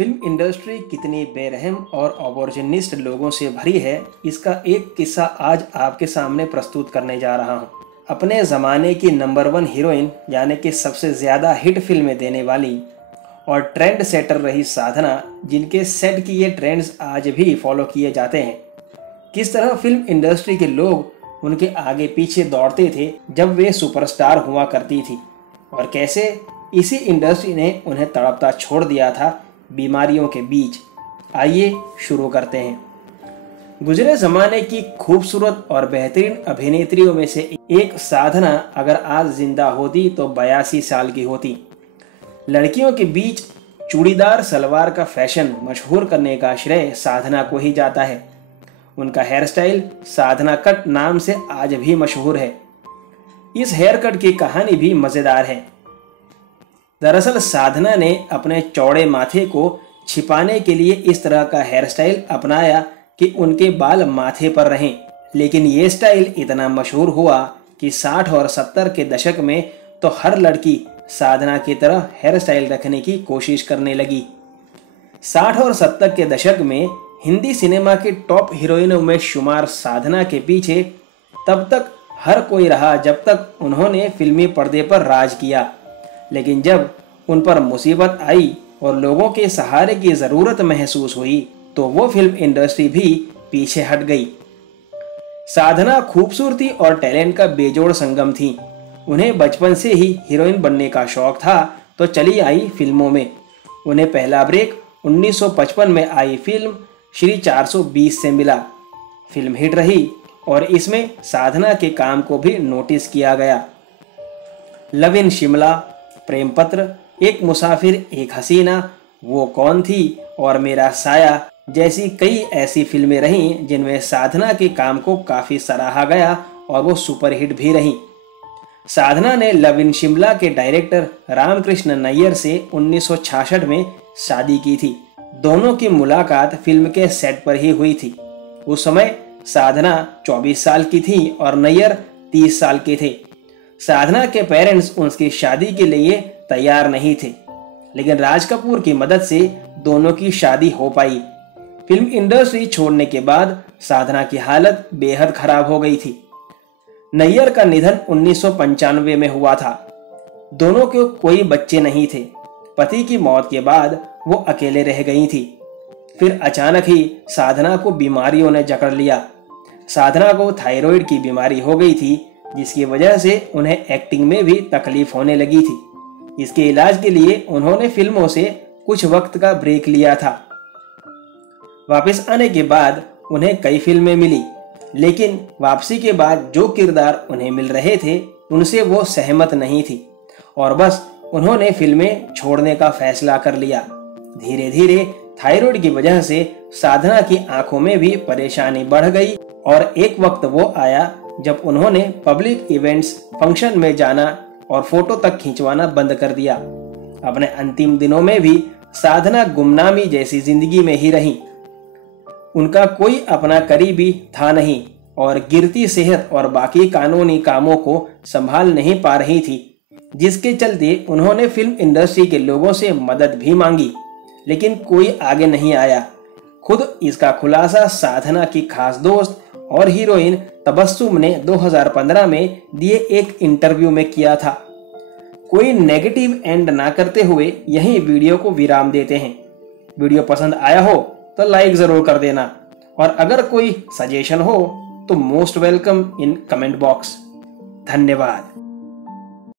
Film industry कितनी बेरहम और अपॉर्चुनिस्ट लोगों से भरी है, इसका एक किस्सा आज आपके सामने प्रस्तुत करने जा रहा हूँ। अपने ज़माने की नंबर 1 हीरोइन यानी कि सबसे ज़्यादा हिट फिल्में देने वाली और ट्रेंड सेटर रही साधना, जिनके सेट किए ट्रेंड्स आज भी फॉलो किए जाते हैं। किस तरह फिल्म इंडस्ट्री के लोग उनके आगे पीछे दौड़ते थे जब वे सुपरस्टार हुआ करती थी, और कैसे इसी इंडस्ट्री ने उन्हें तड़पता छोड़ दिया था बीमारियों के बीच। आइए शुरू करते हैं। गुजरे ज़माने की खूबसूरत और बेहतरीन अभिनेत्रियों में से एक साधना अगर आज जिंदा होती तो 82 साल की होती। लड़कियों के बीच चूड़ीदार सलवार का फैशन मशहूर करने का श्रेय साधना को ही जाता है। उनका हेयर स्टाइल साधना कट नाम से आज भी मशहूर है। इस हेयर कट की कहानी भी मज़ेदार है। दरअसल साधना ने अपने चौड़े माथे को छिपाने के लिए इस तरह का हेयर स्टाइल अपनाया कि उनके बाल माथे पर रहें, लेकिन ये स्टाइल इतना मशहूर हुआ कि 60 और 70 के दशक में तो हर लड़की साधना की तरह हेयर स्टाइल रखने की कोशिश करने लगी। 60 और 70 के दशक में हिंदी सिनेमा की टॉप हीरोइनों में शुमार साधना के पीछे तब तक हर कोई रहा जब तक उन्होंने फिल्मी पर्दे पर राज किया, लेकिन जब उन पर मुसीबत आई और लोगों के सहारे की ज़रूरत महसूस हुई तो वो फिल्म इंडस्ट्री भी पीछे हट गई। साधना खूबसूरती और टैलेंट का बेजोड़ संगम थी। उन्हें बचपन से ही हीरोइन बनने का शौक था तो चली आई फिल्मों में। उन्हें पहला ब्रेक 1955 में आई फिल्म श्री 420 से मिला। फिल्म हिट रही और इसमें साधना के काम को भी नोटिस किया गया। लव इन शिमला, प्रेम पत्र, एक मुसाफिर एक हसीना, वो कौन थी और मेरा साया जैसी कई ऐसी फिल्में रहीं जिनमें साधना के काम को काफ़ी सराहा गया और वो सुपरहिट भी रहीं। साधना ने लव इन शिमला के डायरेक्टर रामकृष्ण नैयर से 1966 में शादी की थी। दोनों की मुलाकात फिल्म के सेट पर ही हुई थी। उस समय साधना 24 साल की थी और नैयर 30 साल के थे। साधना के पेरेंट्स उनकी शादी के लिए तैयार नहीं थे, लेकिन राज कपूर की मदद से दोनों की शादी हो पाई। फिल्म इंडस्ट्री छोड़ने के बाद साधना की हालत बेहद खराब हो गई थी। नैयर का निधन 1995 में हुआ था। दोनों के कोई बच्चे नहीं थे। पति की मौत के बाद वो अकेले रह गई थी। फिर अचानक ही साधना को बीमारियों ने जकड़ लिया। साधना को थायराइड की बीमारी हो गई थी, जिसकी वजह से उन्हें एक्टिंग में भी तकलीफ होने लगी थी। इसके इलाज के लिए उन्होंने फिल्मों से कुछ वक्त का ब्रेक लिया था। वापस आने के बाद उन्हें कई फिल्में मिली, लेकिन वापसी के बाद जो किरदार उन्हें मिल रहे थे उनसे वो सहमत नहीं थी और बस उन्होंने फिल्में छोड़ने का फैसला कर लिया। धीरे धीरे थायराइड की वजह से साधना की आंखों में भी परेशानी बढ़ गई और एक वक्त वो आया जब उन्होंने पब्लिक इवेंट्स, फंक्शन में जाना और फोटो तक खिंचवाना बंद कर दिया। अपने अंतिम दिनों में भी साधना गुमनामी जैसी जिंदगी में ही रही। उनका कोई अपना करीबी था नहीं और गिरती सेहत और बाकी कानूनी कामों को संभाल नहीं पा रही थी, जिसके चलते उन्होंने फिल्म इंडस्ट्री के लोगों से मदद भी मांगी, लेकिन कोई आगे नहीं आया। खुद इसका खुलासा साधना की खास दोस्त और हीरोइन तबस्सुम ने 2015 में दिए एक इंटरव्यू में किया था। कोई नेगेटिव एंड ना करते हुए यही वीडियो को विराम देते हैं। वीडियो पसंद आया हो तो लाइक जरूर कर देना और अगर कोई सजेशन हो तो most welcome in comment box. धन्यवाद।